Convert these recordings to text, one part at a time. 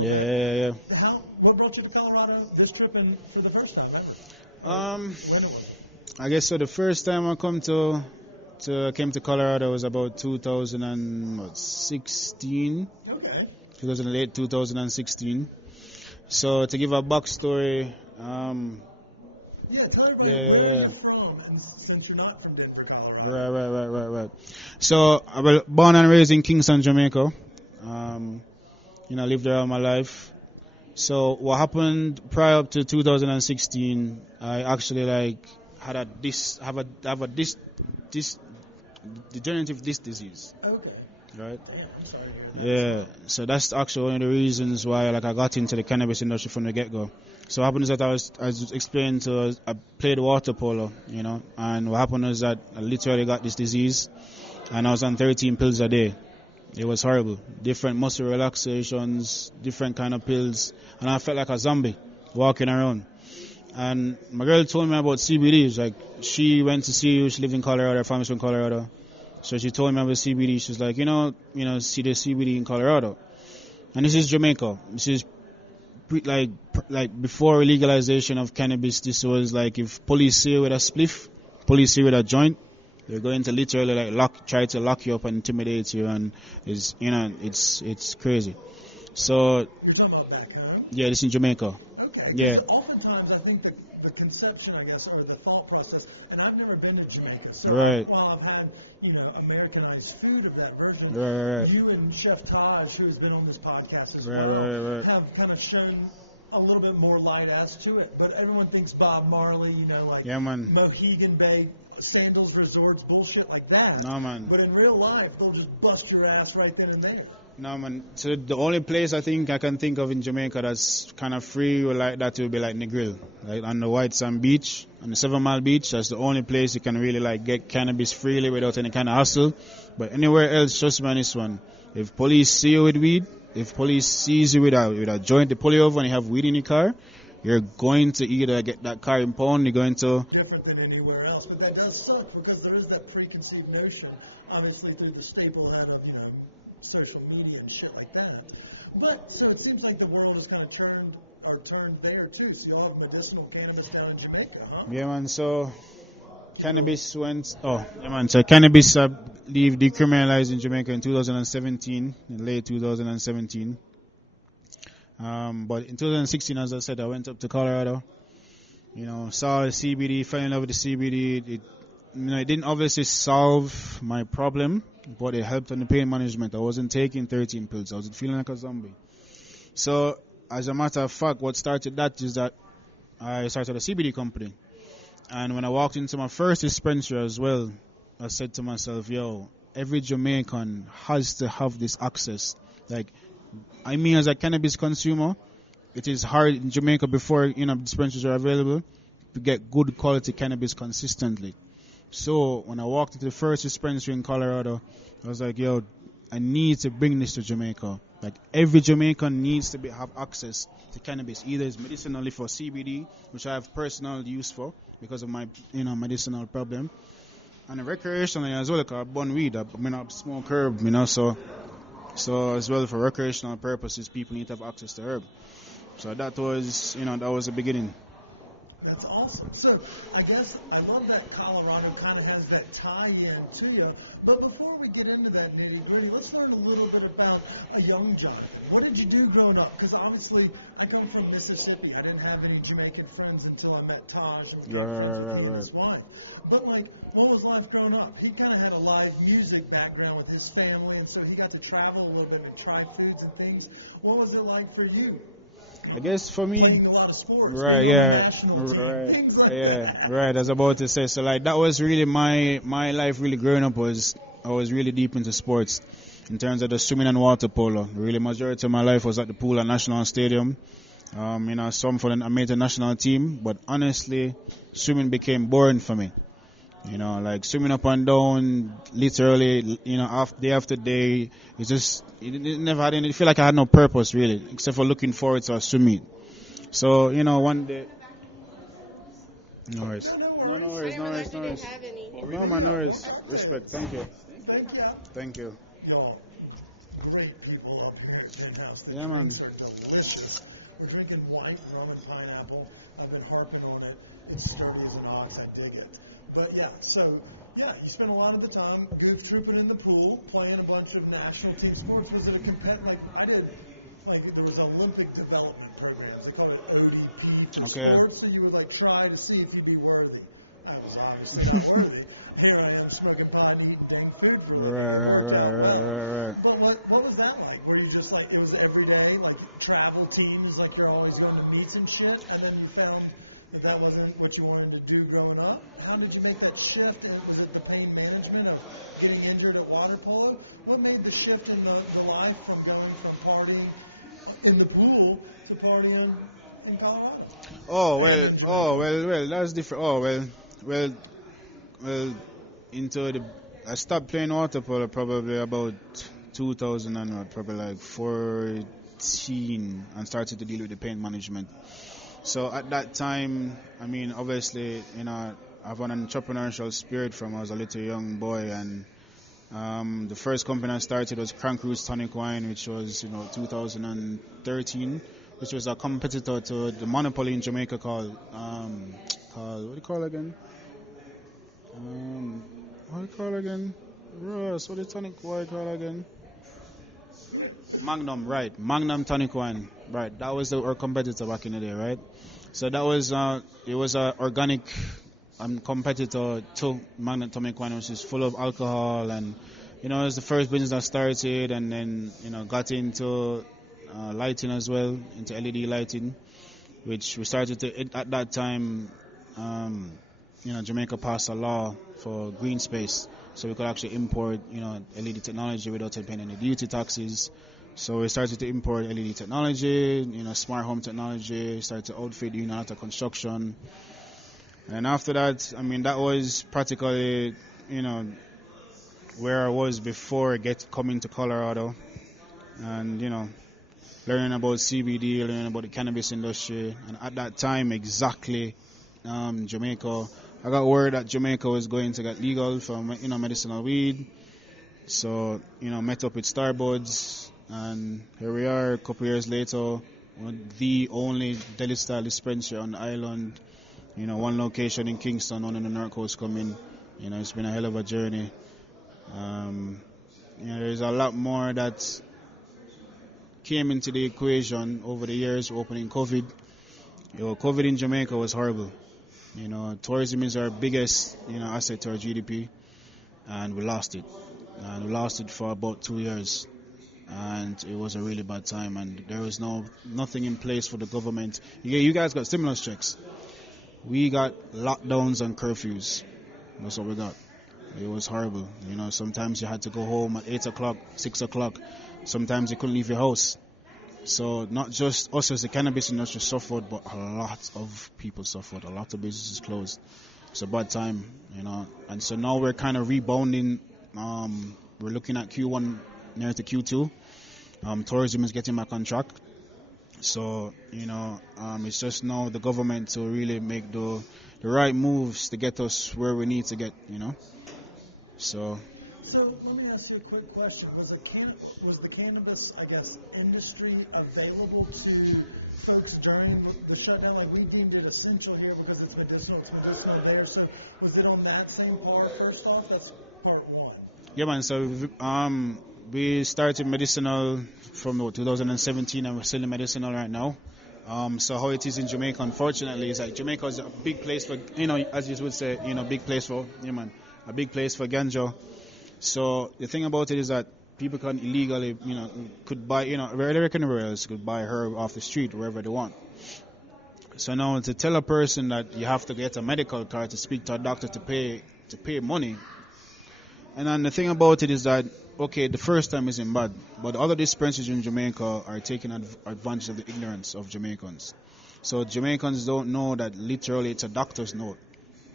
Yeah. What brought you to Colorado this trip and for the first time? I guess so. The first time I came to Colorado was about 2016. Okay. It was in late 2016. So to give a backstory, tell everybody where you're from, and since you're not from Denver, Colorado. Right. So I was born and raised in Kingston, Jamaica. Lived there all my life. So what happened prior up to 2016, I actually had degenerative disc disease. Okay. Right. I'm sorry. Yeah. So that's actually one of the reasons why I got into the cannabis industry from the get-go. So what happened is that I was explaining I played water polo, and what happened is that I literally got this disease, and I was on 13 pills a day. It was horrible. Different muscle relaxations, different kind of pills, and I felt like a zombie walking around. And my girl told me about CBD. She went to CU. She lived in Colorado. Her family's from Colorado. So she told me about CBD. She's like, see the CBD in Colorado. And this is Jamaica. This is before legalization of cannabis. This was like if police see you with a spliff, police see you with a joint, they're going to literally try to lock you up and intimidate you, and it's crazy. So yeah, this is in Jamaica. Okay. Yeah. So oftentimes I think the conception, I guess, or the thought process, and I've never been to Jamaica, so Right. while I've had Americanized food of that version, Right. you and Chef Taj, who's been on this podcast as Right. have kind of shown a little bit more light as to it. But everyone thinks Bob Marley, Yeah, man. Mohegan Bay, Sandals Resorts, bullshit like that. No, man. But in real life, they'll just bust your ass right then and there. No, man. So the only place I think I can think of in Jamaica that's kind of free or like that would be like Negril, like on the White Sand Beach, on the 7 Mile Beach. That's the only place you can really get cannabis freely without any kind of hassle. But anywhere else, trust me on this one. If police see you with weed, if police sees you with a joint, they pull you over and you have weed in your car, you're going to either get that car impounded, you're going to... Different than anywhere else, but that does suck because there is that preconceived notion, obviously through the staple out of, social media and shit like that. But, so it seems like the world has kind of turned there too, so you'll have medicinal cannabis down in Jamaica, huh? Yeah, man, so cannabis cannabis, I believe, decriminalized in Jamaica in 2017, in late 2017. But in 2016, as I said, I went up to Colorado, saw the CBD, fell in love with the CBD. It didn't obviously solve my problem, but it helped on the pain management. I wasn't taking 13 pills. I was feeling like a zombie. So, as a matter of fact, what started that is that I started a CBD company. And when I walked into my first dispensary as well, I said to myself, every Jamaican has to have this access. As a cannabis consumer, it is hard in Jamaica before, dispensaries are available to get good quality cannabis consistently. So when I walked into the first dispensary in Colorado, I was like, I need to bring this to Jamaica. Every Jamaican needs to have access to cannabis. Either it's medicinally for CBD, which I have personal use for because of my, medicinal problem, and recreationally as well, because I burn weed. I smoke herb, so as well for recreational purposes, people need to have access to herb. So that was, that was the beginning. That's awesome. So I guess I love that Colorado kind of has that tie-in to you. But before we get into that nitty-gritty, let's learn a little bit about a young John. What did you do growing up? Because obviously I come from Mississippi. I didn't have any Jamaican friends until I met Taj. Right. But what was life growing up? He kind of had a live music background with his family, and so he got to travel a little bit and try foods and things. What was it like for you? I guess for me, playing a lot of sports, right, right. I was about to say, so that was really my life really growing up I was really deep into sports in terms of the swimming and water polo. Really majority of my life was at the pool at National Stadium. Some for I made the national team, but honestly, swimming became boring for me. Swimming up and down, literally, day after day. It never had any, I feel like I had no purpose really, except for looking forward to a swim meet. So, one day. No worries. No worries. No, man, no worries. Respect. Thank you. Thank you. Great people up here at Gin House. Yeah, man. delicious. We're drinking white rum and pineapple. I've been harping on it. It's sturdy as an ox. I dig it. But yeah, so yeah, you spent a lot of the time good trooping in the pool, playing a bunch of national team sports. Was it a competitive? I didn't think there was Olympic development programs. They called it OEP. Okay. Sports, so you would like try to see if you'd be worthy. I was obviously not worthy. Here I am smoking pot, eating food. Right. But what was that like? Were you just like, it was every day, like travel teams, like you're always going to meets and shit, and then you found that wasn't what you wanted to do growing up? How did you make that shift? And was it the pain management of getting injured at water polo? What made the shift in the life from going to partying in the pool to partying in Colorado? Well, that's different. Well, I stopped playing water polo probably about 2000 and probably like 14, and started to deal with the pain management. So at that time, I mean, obviously, I have an entrepreneurial spirit from I was a little young boy, and the first company I started was Crank Roots Tonic Wine, which was 2013, which was a competitor to the monopoly in Jamaica called what do you call it again? Ross, what the tonic wine called again? Magnum, right? Magnum Tonic Wine, right? That was our competitor back in the day, right? So that was it was a organic competitor to Magnum Tonic Wine, which is full of alcohol, and it was the first business I started, and then got into lighting as well, into LED lighting, which we started to at that time. Jamaica passed a law for green space, so we could actually import LED technology without paying any duty taxes. So we started to import LED technology, smart home technology, started to outfit out of construction. And after that, I mean, that was practically, where I was before coming to Colorado. And, learning about CBD, learning about the cannabis industry. And at that time, exactly, Jamaica, I got word that Jamaica was going to get legal for, medicinal weed. So, met up with Starbuds. And here we are a couple years later, the only deli-style dispensary on the island. One location in Kingston, one on the North Coast coming. It's been a hell of a journey. There's a lot more that came into the equation over the years, opening COVID. COVID in Jamaica was horrible. Tourism is our biggest, asset to our GDP, and we lost it. And we lost it for about 2 years. And it was a really bad time, and there was nothing in place for the government. You guys got stimulus checks. We got lockdowns and curfews. That's what we got. It was horrible. Sometimes you had to go home at 8 o'clock, 6 o'clock. Sometimes you couldn't leave your house. So not just us as the cannabis industry suffered, but a lot of people suffered. A lot of businesses closed. It's a bad time, And so now we're kind of rebounding. We're looking at Q1 near to Q2. Tourism is getting back on track. So, it's just now the government to really make the right moves to get us where we need to get, So let me ask you a quick question. Was the cannabis, industry available to folks during the shutdown? Like, we deemed it essential here because it's medicinal there. So was it on that same bar first off? That's part one. Yeah, man. So we started medicinal from 2017, and we're still in medicinal right now. So how it is in Jamaica, unfortunately, is like Jamaica is a big place for, as you would say, big place for, a big place for ganja. So the thing about it is that people can illegally, could buy, anywhere else could buy herb off the street wherever they want. So now to tell a person that you have to get a medical card to speak to a doctor to pay money. And then the thing about it is that, okay, the first time isn't bad, but other dispensaries in Jamaica are taking advantage of the ignorance of Jamaicans. So Jamaicans don't know that literally it's a doctor's note.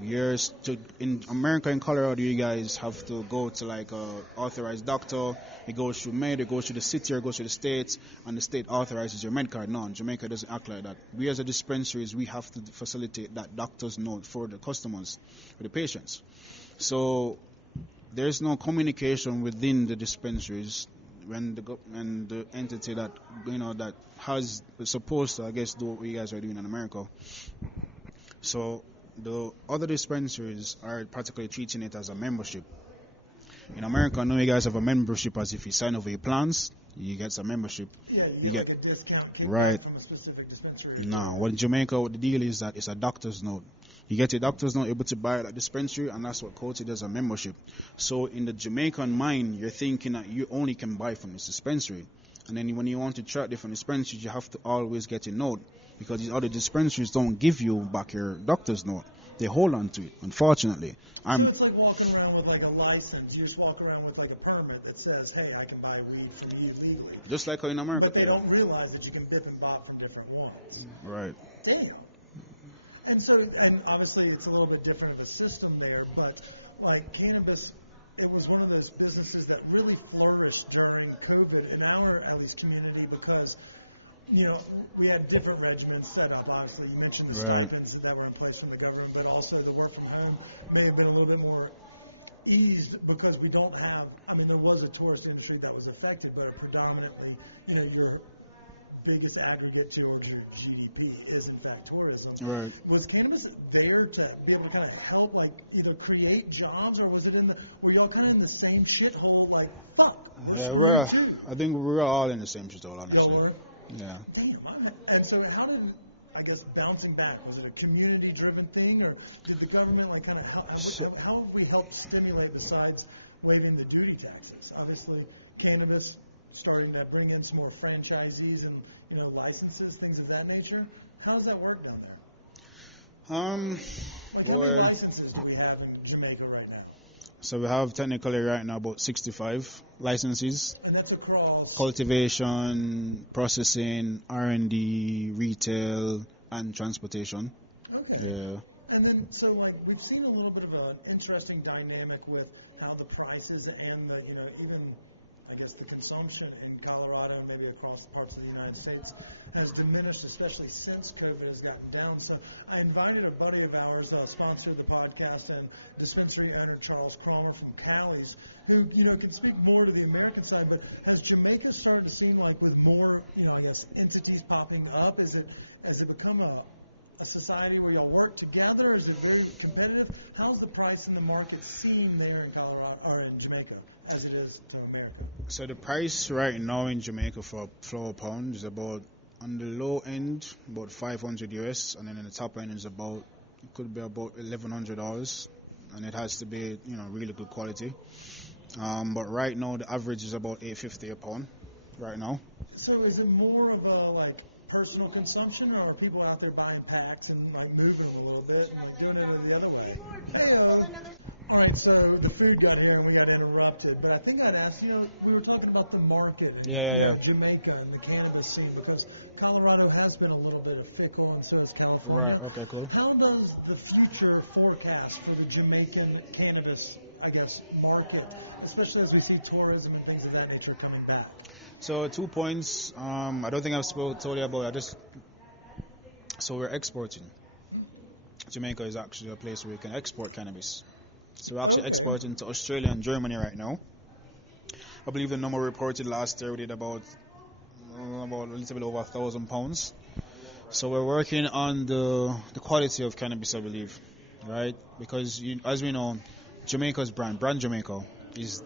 In America, in Colorado, you guys have to go to like a authorized doctor. It goes through Med, it goes through the city, or it goes through the states, and the state authorizes your med card. No, in Jamaica doesn't act like that. We as a dispensaries, we have to facilitate that doctor's note for the customers, for the patients. So there's no communication within the dispensaries when and the entity that that has supposed to, I guess, do what you guys are doing in America. So the other dispensaries are practically treating it as a membership. In America, I know you guys have a membership as if you sign over your plans, you get some membership. Yeah, You get like a discount right. from a specific dispensary. Now, what in Jamaica, what the deal is that it's a doctor's note. You get your doctor's note able to buy it at dispensary, and that's what quoted as a membership. So in the Jamaican mind, you're thinking that you only can buy from this dispensary. And then when you want to try different dispensaries, you have to always get a note, because these other dispensaries don't give you back your doctor's note. They hold on to it, unfortunately. So it's like walking around with like a license. You just walk around with like a permit that says, hey, I can buy weed from you legally. Just like how in America. But they don't realize that you can bip and bop from different ones. Right. Damn. And so, and obviously it's a little bit different of a system there, but like cannabis, it was one of those businesses that really flourished during COVID in our at least community, because we had different regimens set up. Obviously, you mentioned the stipends that were in place from the government, but also the work from home may have been a little bit more eased, because we don't have, there was a tourist industry that was affected, but predominantly, your biggest aggregate towards your GDP is in fact tourism. Right. Was cannabis there to be able to kind of help, like, either create jobs, or was it were y'all kind of in the same shithole, like, fuck? Yeah, I think we're all in the same shithole, honestly. Yeah. Damn. And so how did, I guess, bouncing back, was it a community-driven thing, or did the government, like, kind of how have we helped stimulate besides waiving the duty taxes? Obviously, cannabis starting to bring in some more franchisees and, licenses, things of that nature. How does that work down there? How many licenses do we have in Jamaica right now? So we have technically right now about 65 licenses. And that's across cultivation, processing, R&D, retail, and transportation. Okay. Yeah. And then, so like we've seen a little bit of an interesting dynamic with how the prices and even I guess the consumption in Colorado and maybe across parts of the United States has diminished, especially since COVID has gotten down. So I invited a buddy of ours, sponsored the podcast, and dispensary owner Charles Cromer from Cali's, who can speak more to the American side. But has Jamaica started to seem like with more I guess entities popping up? Has it become a society where y'all work together? Is it very competitive? How's the price in the market seen there in Colorado or in Jamaica as it is to America? So the price right now in Jamaica for a flower pound is about, on the low end, about 500 US, and then in the top end is could be about $1,100, and it has to be really good quality. But right now the average is about $8.50 a pound right now. So is it more of a personal consumption, or are people out there buying packs and moving a little bit and doing it the other way? All right, so the food got here and we got interrupted, but I think I'd ask we were talking about the market in Jamaica and the cannabis scene, because Colorado has been a little bit of fickle, and so has California. Right, okay, cool. How does the future forecast for the Jamaican cannabis, I guess, market, especially as we see tourism and things of that nature coming back? So 2 points. I don't think I've told you about. So we're exporting. Jamaica is actually a place where you can export cannabis. So we're actually exporting to Australia and Germany right now. I believe the number reported last year we did about a little bit over 1,000 pounds. So we're working on the quality of cannabis, I believe, right? Because as we know, Jamaica's brand Jamaica, is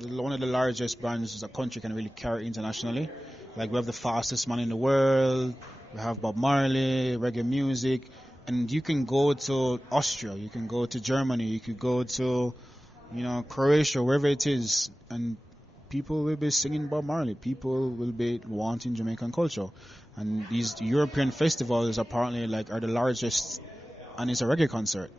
one of the largest brands a country can really carry internationally. Like, we have the fastest man in the world, we have Bob Marley, reggae music, and you can go to Austria, you can go to Germany, you could go to Croatia, wherever it is, and people will be singing Bob Marley, people will be wanting Jamaican culture. And these European festivals apparently are the largest, and it's a reggae concert.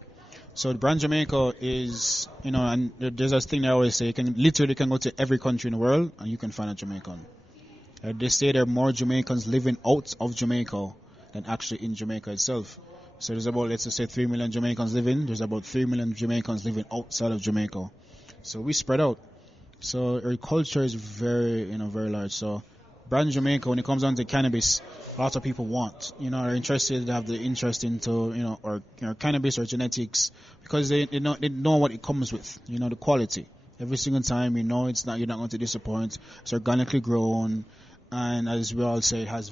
So the brand Jamaica is, and there's this thing they always say, you can go to every country in the world and you can find a Jamaican. They say there are more Jamaicans living out of Jamaica than actually in Jamaica itself. So there's about, let's just say, 3 million Jamaicans living. There's about 3 million Jamaicans living outside of Jamaica. So we spread out. So our culture is very, very large. So brand Jamaica, when it comes down to cannabis, lots of people want, are interested, have the interest into, or cannabis or genetics, because they know what it comes with, the quality. Every single time, you're not going to disappoint. It's organically grown, and as we all say, it has